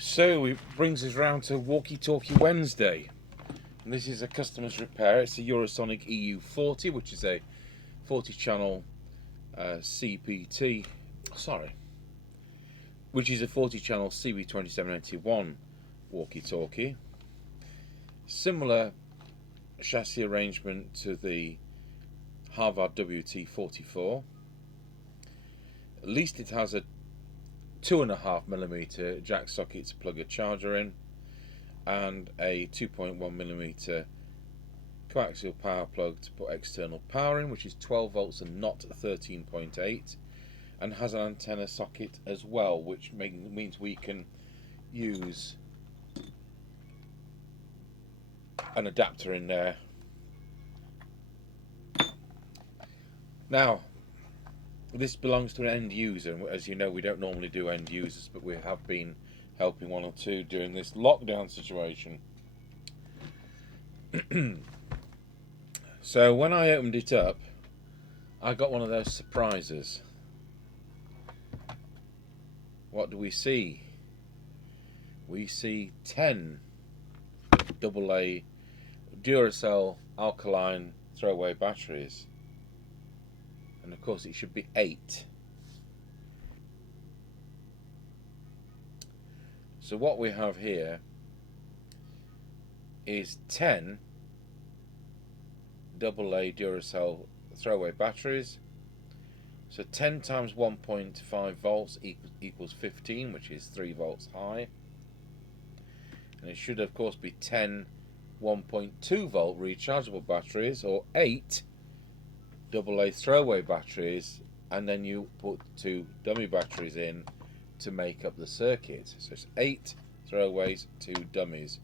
So it brings us round to Walkie Talkie Wednesday. And this is a customer's repair. It's a Eurosonic EU40, which is a 40-channel which is a 40-channel CB27 walkie-talkie. Similar chassis arrangement to the Harvard WT44. At least it has a 2.5mm jack socket to plug a charger in, and a 2.1mm coaxial power plug to put external power in, which is 12 volts and not 13.8, and has an antenna socket as well, which means we can use an adapter in there. Now, this belongs to an end user, and as you know, we don't normally do end users, but we have been helping one or two during this lockdown situation. So when I opened it up, I got one of those surprises. What do we see? We see 10 AA Duracell alkaline throwaway batteries. And of course it should be 8. So what we have here is 10 AA Duracell throwaway batteries. So 10 times 1.5 volts equals 15, which is 3 volts high. And it should of course be 10 1.2 volt rechargeable batteries, or 8 AA throwaway batteries, and then you put 2 dummy batteries in to make up the circuit. So it's 8 throwaways, 2 dummies.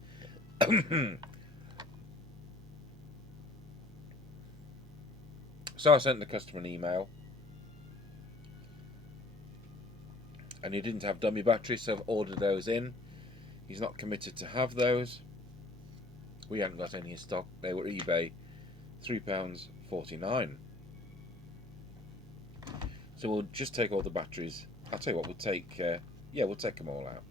So I sent the customer an email, and he didn't have dummy batteries, so I've ordered those in. He's not committed to have those. We hadn't got any in stock. They were eBay, £3.49. So we'll just take all the batteries. I'll tell you what, we'll take them all out.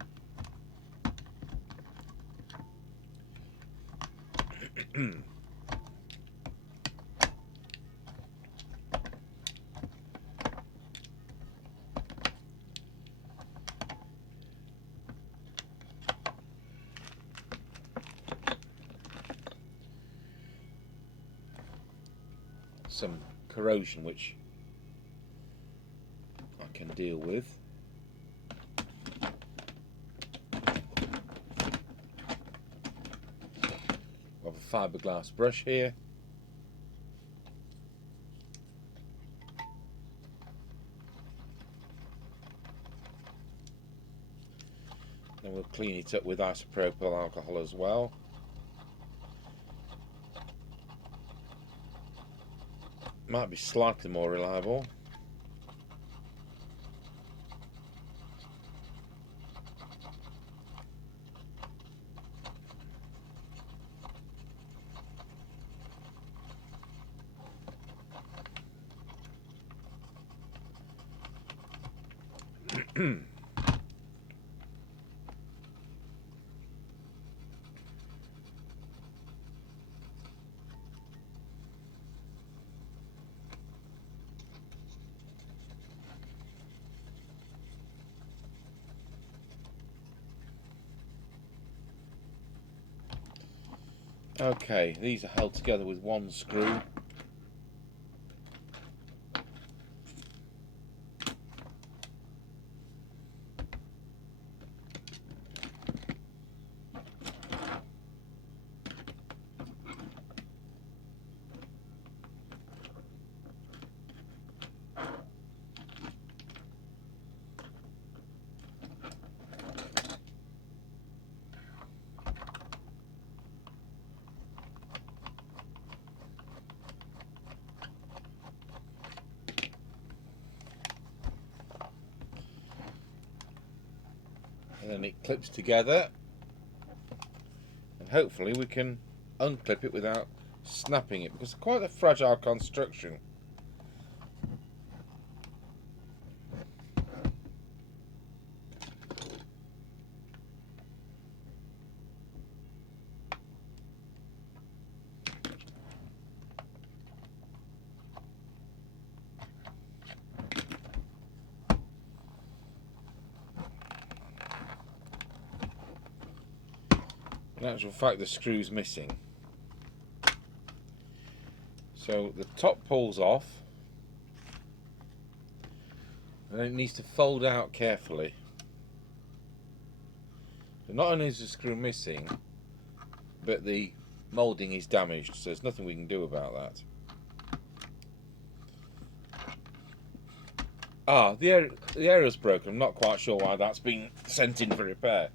Some corrosion which I can deal with. I have a fiberglass brush here. Then we'll clean it up with isopropyl alcohol as well. Might be slightly more reliable. Okay, these are held together with one screw. And then it clips together, and hopefully we can unclip it without snapping it, because it's quite a fragile construction. In actual fact, the screw's missing. So the top pulls off, and then it needs to fold out carefully. So not only is the screw missing, but the moulding is damaged, so there's nothing we can do about that. Ah, the area's broken. I'm not quite sure why that's been sent in for repair.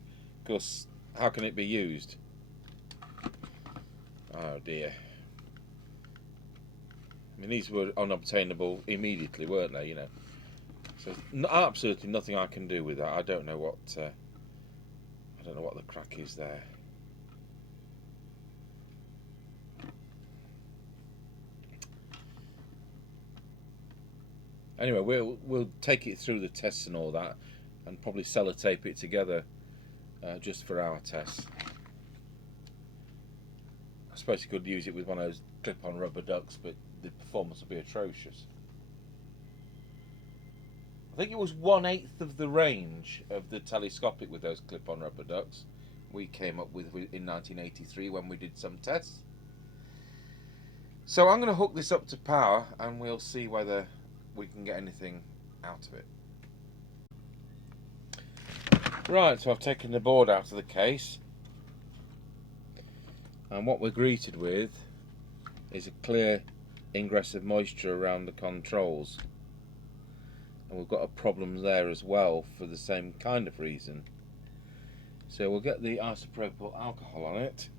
Because how can it be used? Oh dear. I mean, these were unobtainable immediately, weren't they? You know, so absolutely nothing I can do with that. I don't know what the crack is there. Anyway, we'll take it through the tests and all that, and probably sellotape it together just for our tests. I suppose you could use it with one of those clip-on rubber ducks, but the performance will be atrocious. I think it was 1/8 of the range of the telescopic with those clip-on rubber ducks we came up with in 1983 when we did some tests. So I'm going to hook this up to power, and we'll see whether we can get anything out of it. Right, so I've taken the board out of the case, and what we're greeted with is a clear ingress of moisture around the controls, and we've got a problem there as well for the same kind of reason. So we'll get the isopropyl alcohol on it.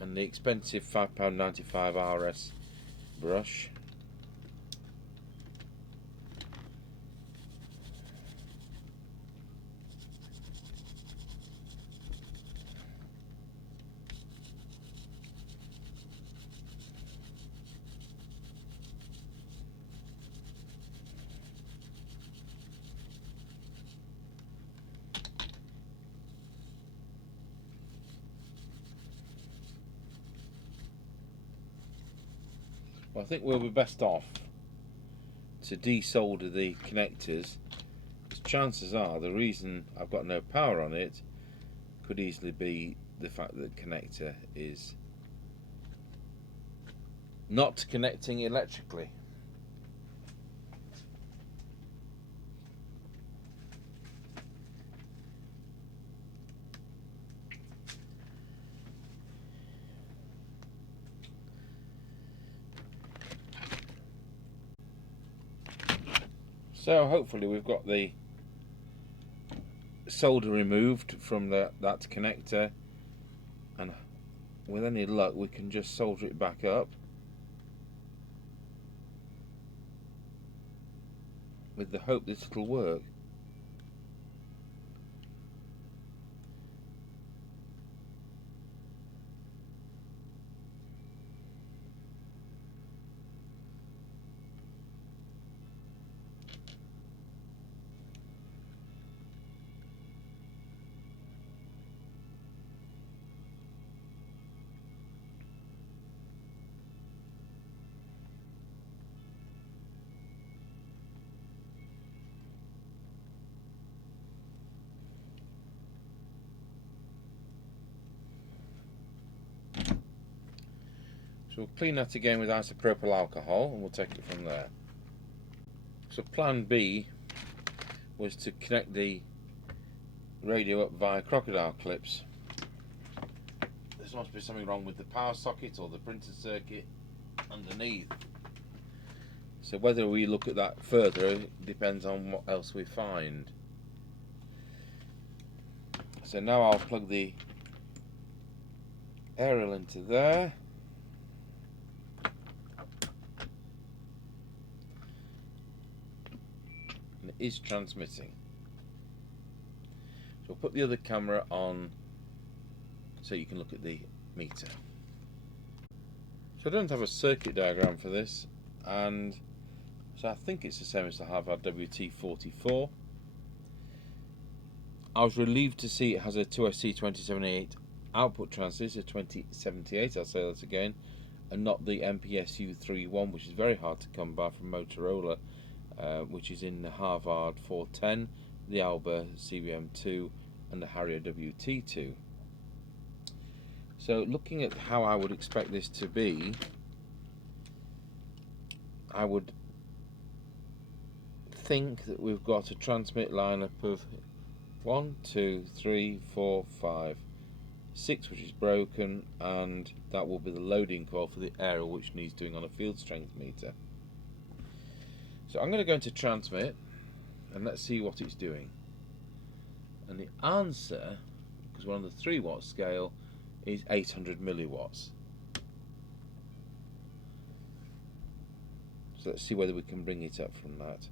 And the expensive £5.95 RS brush. Well, I think we'll be best off to desolder the connectors, because chances are the reason I've got no power on it could easily be the fact that the connector is not connecting electrically. So hopefully we've got the solder removed from that connector, and with any luck we can just solder it back up with the hope this will work. So we'll clean that again with isopropyl alcohol, and we'll take it from there. So plan B was to connect the radio up via crocodile clips. There must be something wrong with the power socket or the printed circuit underneath. So whether we look at that further depends on what else we find. So now I'll plug the aerial into there. And it is transmitting. So we'll put the other camera on so you can look at the meter. So I don't have a circuit diagram for this, and so I think it's the same as I have our WT44. I was relieved to see it has a 2SC2078 output transistor 2078, I'll say that again, and not the MPSU31, which is very hard to come by from Motorola, which is in the Harvard 410, the Alba CBM2 and the Harrier WT2. So looking at how I would expect this to be, I would think that we've got a transmit lineup of 1, 2, 3, 4, 5, 6 which is broken, and that will be the loading coil for the aerial, which needs doing on a field strength meter. So I'm going to go into transmit and let's see what it's doing. And the answer, because we're on the 3 watt scale, is 800 milliwatts. So let's see whether we can bring it up from that.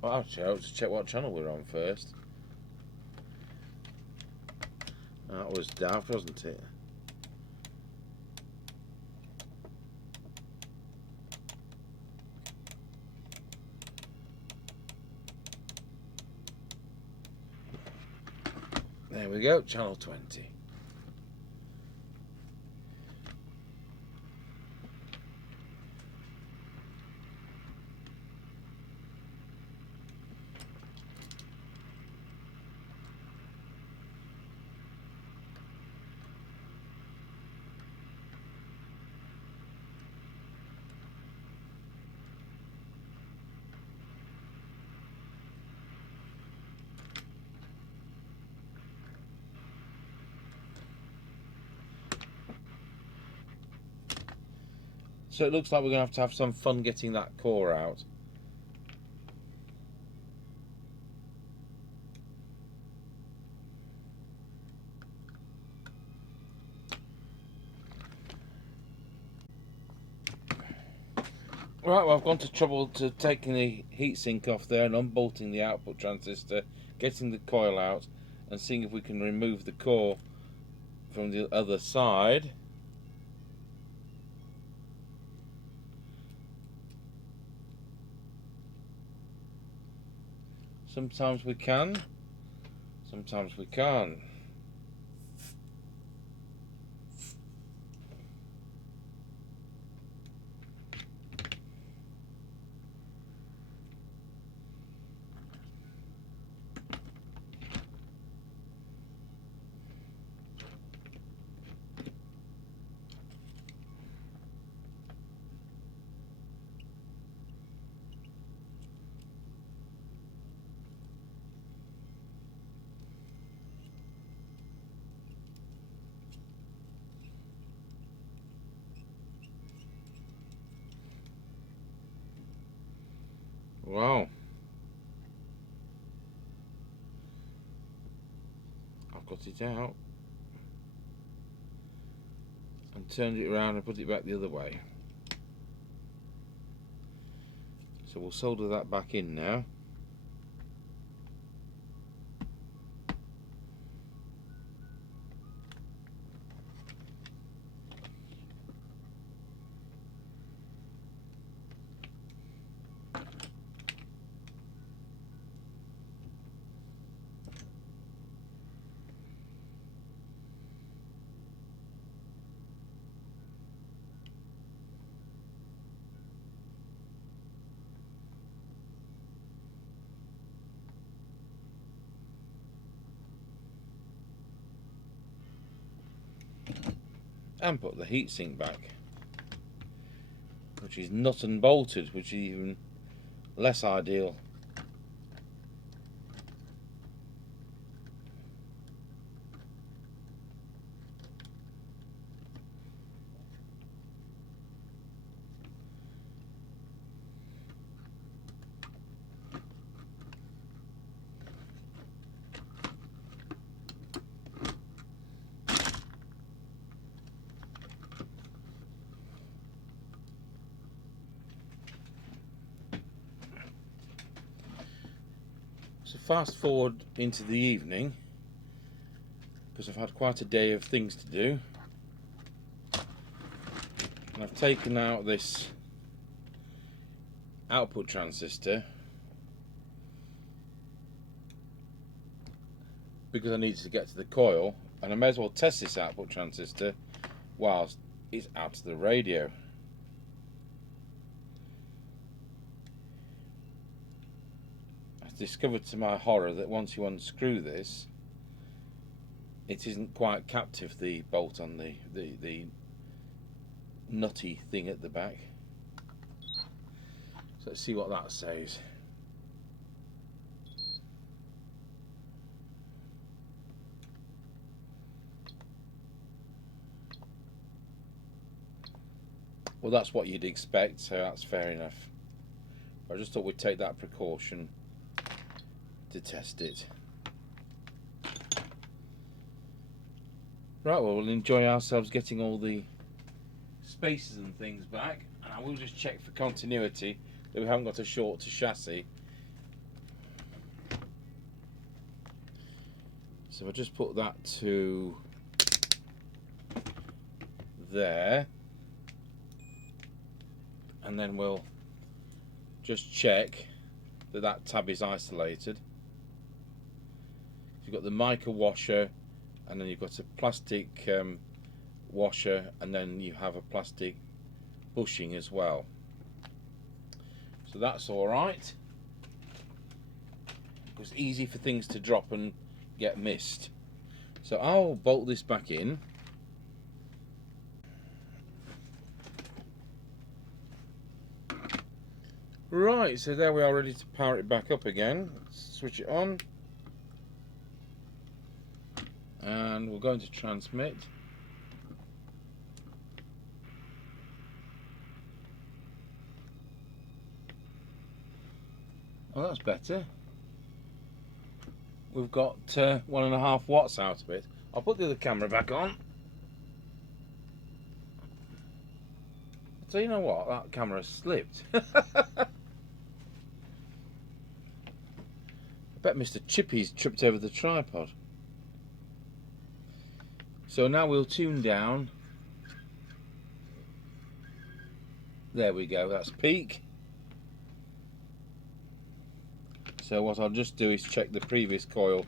Well, actually, I'll just check what channel we're on first. That was daft, wasn't it? There we go, channel 20. So it looks like we're going to have some fun getting that core out. Right, well, I've gone to trouble to taking the heatsink off there and unbolting the output transistor, getting the coil out and seeing if we can remove the core from the other side. Sometimes we can, sometimes we can't. Wow. I've got it out and turned it around and put it back the other way. So we'll solder that back in now. And put the heatsink back, which is nut and bolted, which is even less ideal. fast forward into the evening, because I've had quite a day of things to do, and I've taken out this output transistor because I needed to get to the coil, and I may as well test this output transistor whilst it's out of the radio. I've discovered to my horror that once you unscrew this, it isn't quite captive, the bolt on the nutty thing at the back. So let's see what that says. Well, that's what you'd expect, so that's fair enough. I just thought we'd take that precaution to test it. Right, well, we'll enjoy ourselves getting all the spaces and things back, and I will just check for continuity that we haven't got a short to chassis. So I'll just put that to there, and then we'll just check that that tab is isolated. You've got the mica washer, and then you've got a plastic washer, and then you have a plastic bushing as well. So that's all right. It was easy for things to drop and get missed. So I'll bolt this back in. Right, so there we are, ready to power it back up again. Let's switch it on. And we're going to transmit. Oh, that's better. We've got 1.5 watts out of it. I'll put the other camera back on. So you know what? That camera slipped. I bet Mr. Chippy's tripped over the tripod. So now we'll tune down. There we go, that's peak. So what I'll just do is check the previous coil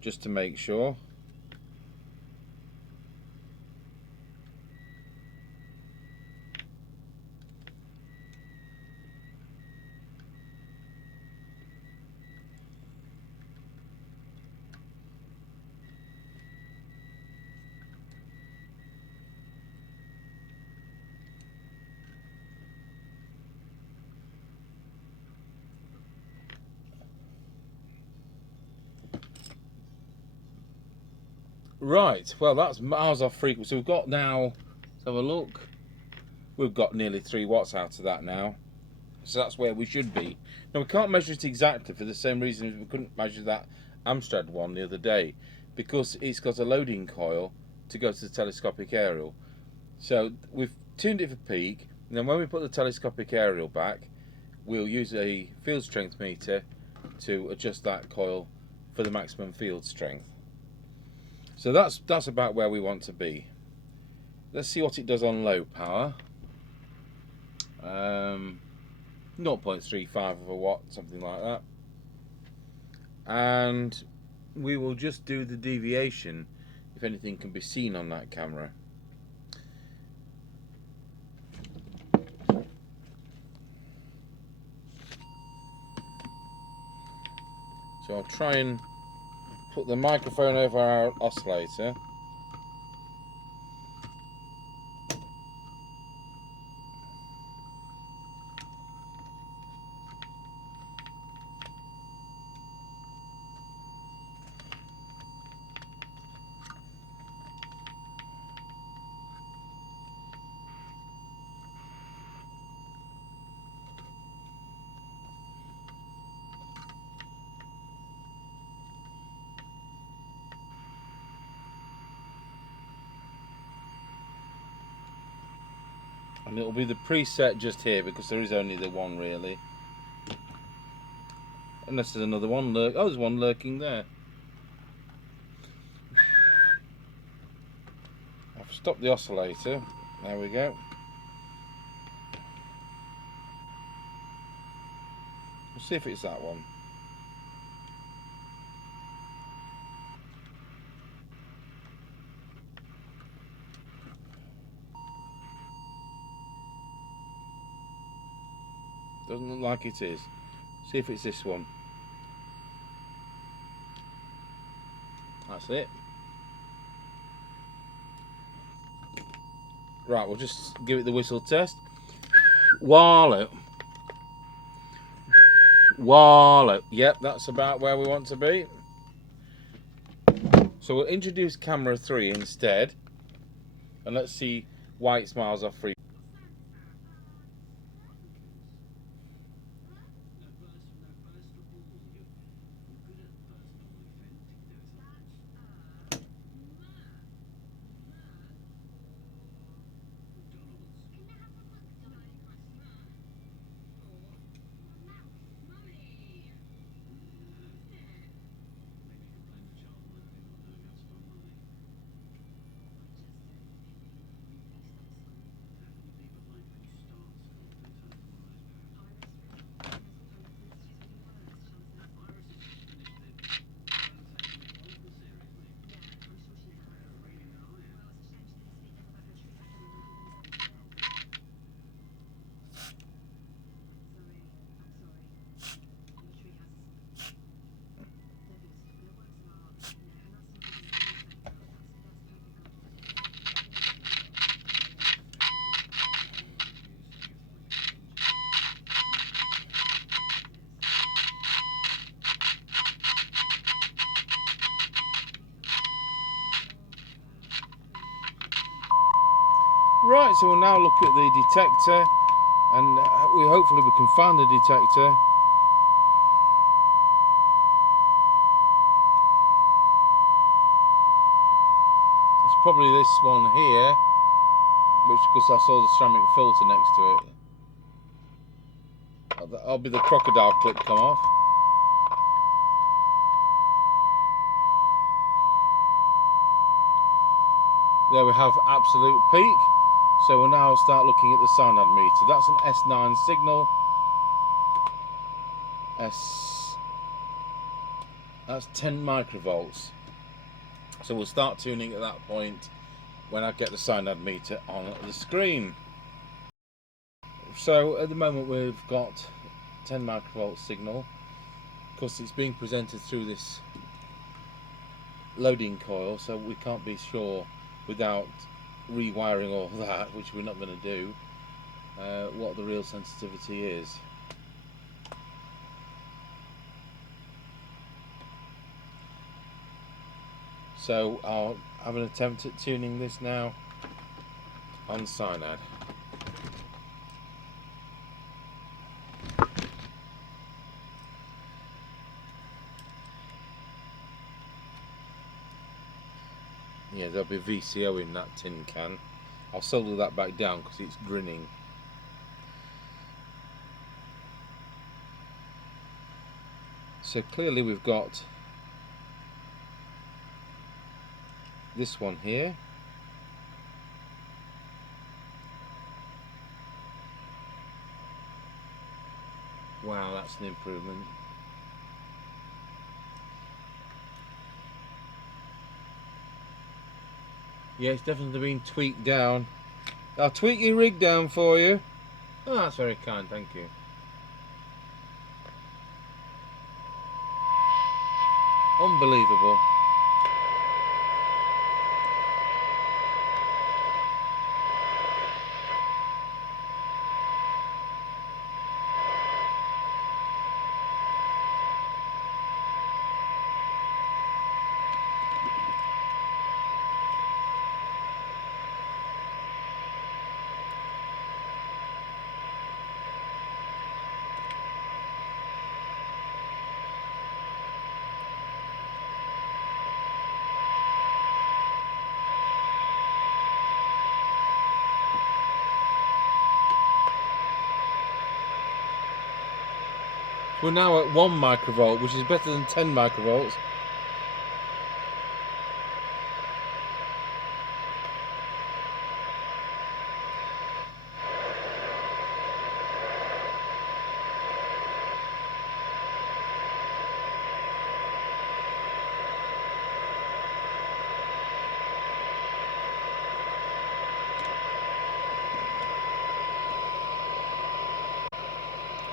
just to make sure. Right, well that's miles off frequency. We've got now, let's have a look, we've got nearly 3 watts out of that now. So that's where we should be. Now we can't measure it exactly for the same reason as we couldn't measure that Amstrad one the other day, because it's got a loading coil to go to the telescopic aerial. So we've tuned it for peak, and then when we put the telescopic aerial back, we'll use a field strength meter to adjust that coil for the maximum field strength. So that's about where we want to be. Let's see what it does on low power. 0.35 of a watt, something like that. And we will just do the deviation if anything can be seen on that camera. So I'll try and put the microphone over our oscillator. And it'll be the preset just here because there is only the one really. Unless there's another one oh, there's one lurking there. I've stopped the oscillator. There we go. We'll see if it's that one. Doesn't look like it is. See if it's this one. That's it. Right, we'll just give it the whistle test. Wallow. Wallow. Yep, that's about where we want to be. So we'll introduce camera 3 instead. And let's see why it smiles off free. Right, so we'll now look at the detector, and hopefully we can find the detector. It's probably this one here, which because I saw the ceramic filter next to it. That'll be the crocodile clip come off. There we have absolute peak. So we'll now start looking at the cyanide meter. That's an S9 signal. That's 10 microvolts. So we'll start tuning at that point when I get the cyanide meter on the screen. So at the moment we've got 10 microvolt signal. Of course it's being presented through this loading coil, so we can't be sure without rewiring all that, which we're not going to do, what the real sensitivity is. So I'll have an attempt at tuning this now on cyanide. Yeah, there'll be VCO in that tin can. I'll solder that back down because it's grinning. So clearly we've got this one here. Wow, that's an improvement. Yeah, it's definitely been tweaked down. I'll tweak your rig down for you. Oh, that's very kind, thank you. Unbelievable. We're now at 1 microvolt, which is better than 10 microvolts.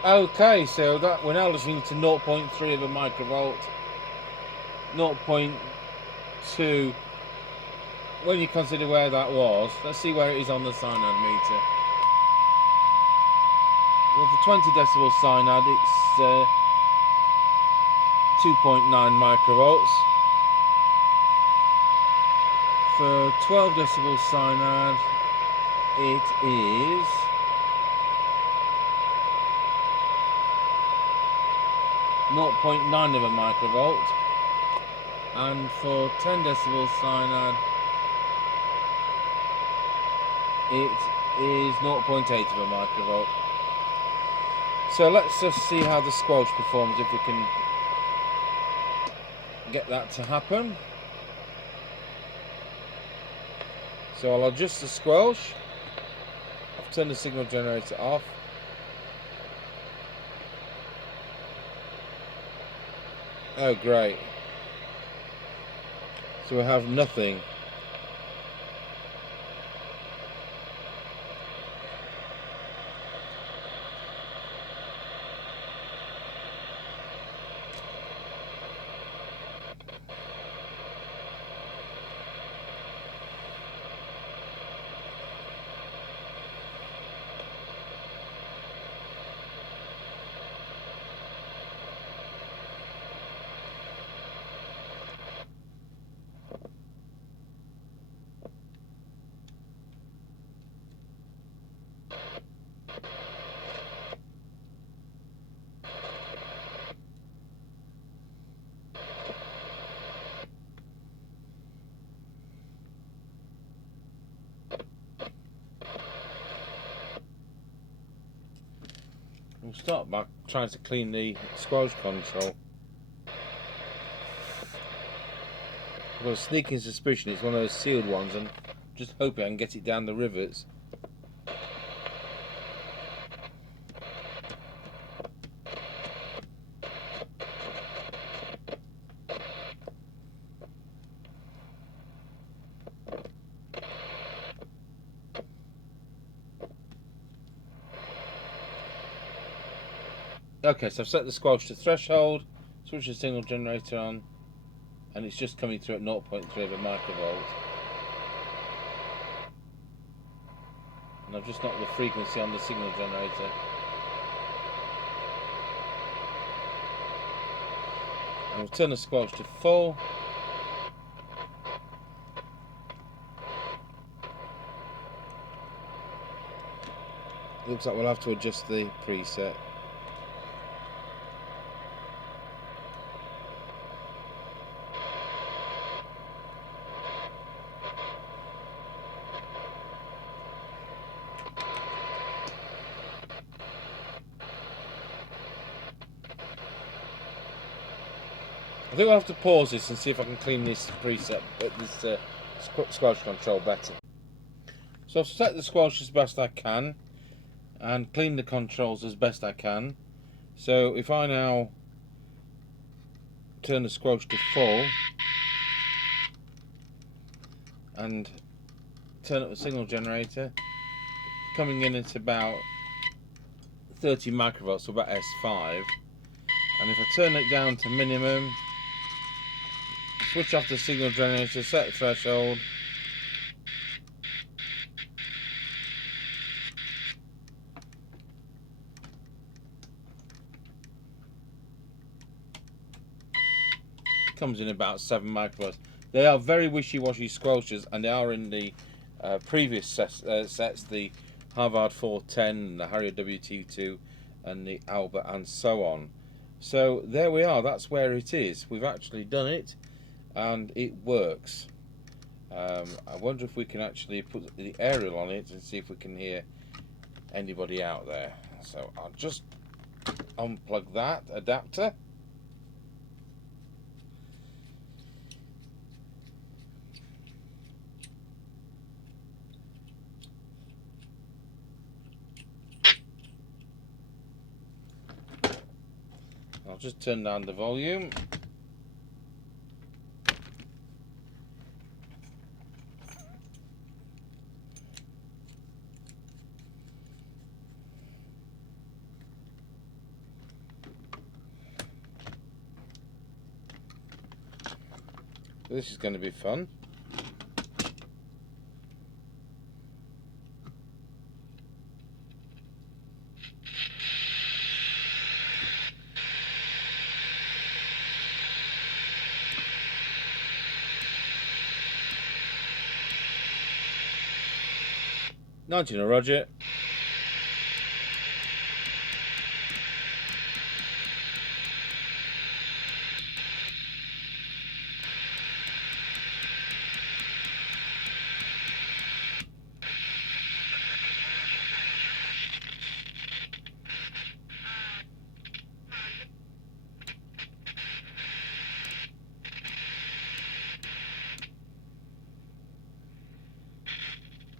Okay, so that we're now listening to 0.3 of a microvolt, 0.2. When you consider where that was, let's see where it is on the cyanide meter. Well, for 20 decibel cyanide, it's 2.9 microvolts. For 12 decibel cyanide, it is 0.9 of a microvolt, and for 10 decibel cyanide it is 0.8 of a microvolt. So let's just see how the squelch performs, if we can get that to happen. So I'll adjust the squelch. I've turned the signal generator off. Oh great, so we have nothing. We'll start by trying to clean the squelch control. I've got a sneaking suspicion it's one of those sealed ones, and just hoping I can get it down the rivets. Okay, so I've set the squelch to threshold, switch the signal generator on, and it's just coming through at 0.3 of a microvolt. And I've just knocked the frequency on the signal generator. And we'll turn the squelch to full. Looks like we'll have to adjust the preset. I think we'll have to pause this and see if I can clean this preset, this squelch control better. So I've set the squelch as best I can and clean the controls as best I can. So if I now turn the squelch to full and turn up the signal generator, coming in at about 30 microvolts, so about S5, and if I turn it down to minimum, switch off the signal generator, set threshold, comes in about 7 microvolts. They are very wishy-washy squelches, and they are in the previous sets, the Harvard 410, the Harrier WT2, and the Albert, and so on. So there we are, that's where it is. We've actually done it, and it works. I wonder if we can actually put the aerial on it and see if we can hear anybody out there. So I'll just unplug that adapter. I'll just turn down the volume. This is going to be fun. Nudging a Roger.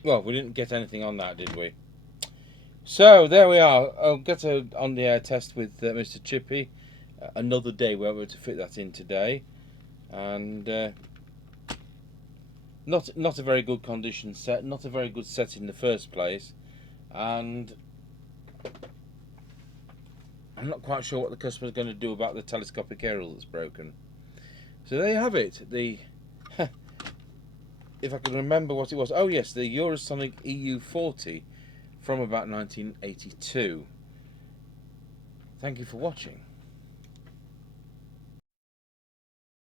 Well, we didn't get anything on that, did we? So, there we are. I'll get a on-the-air test with Mr. Chippy. Another day, we were able to fit that in today. And not a very good condition set, not a very good set in the first place. And I'm not quite sure what the customer's going to do about the telescopic aerial that's broken. So there you have it. The if I can remember what it was. Oh yes, the Eurosonic EU40 from about 1982. Thank you for watching.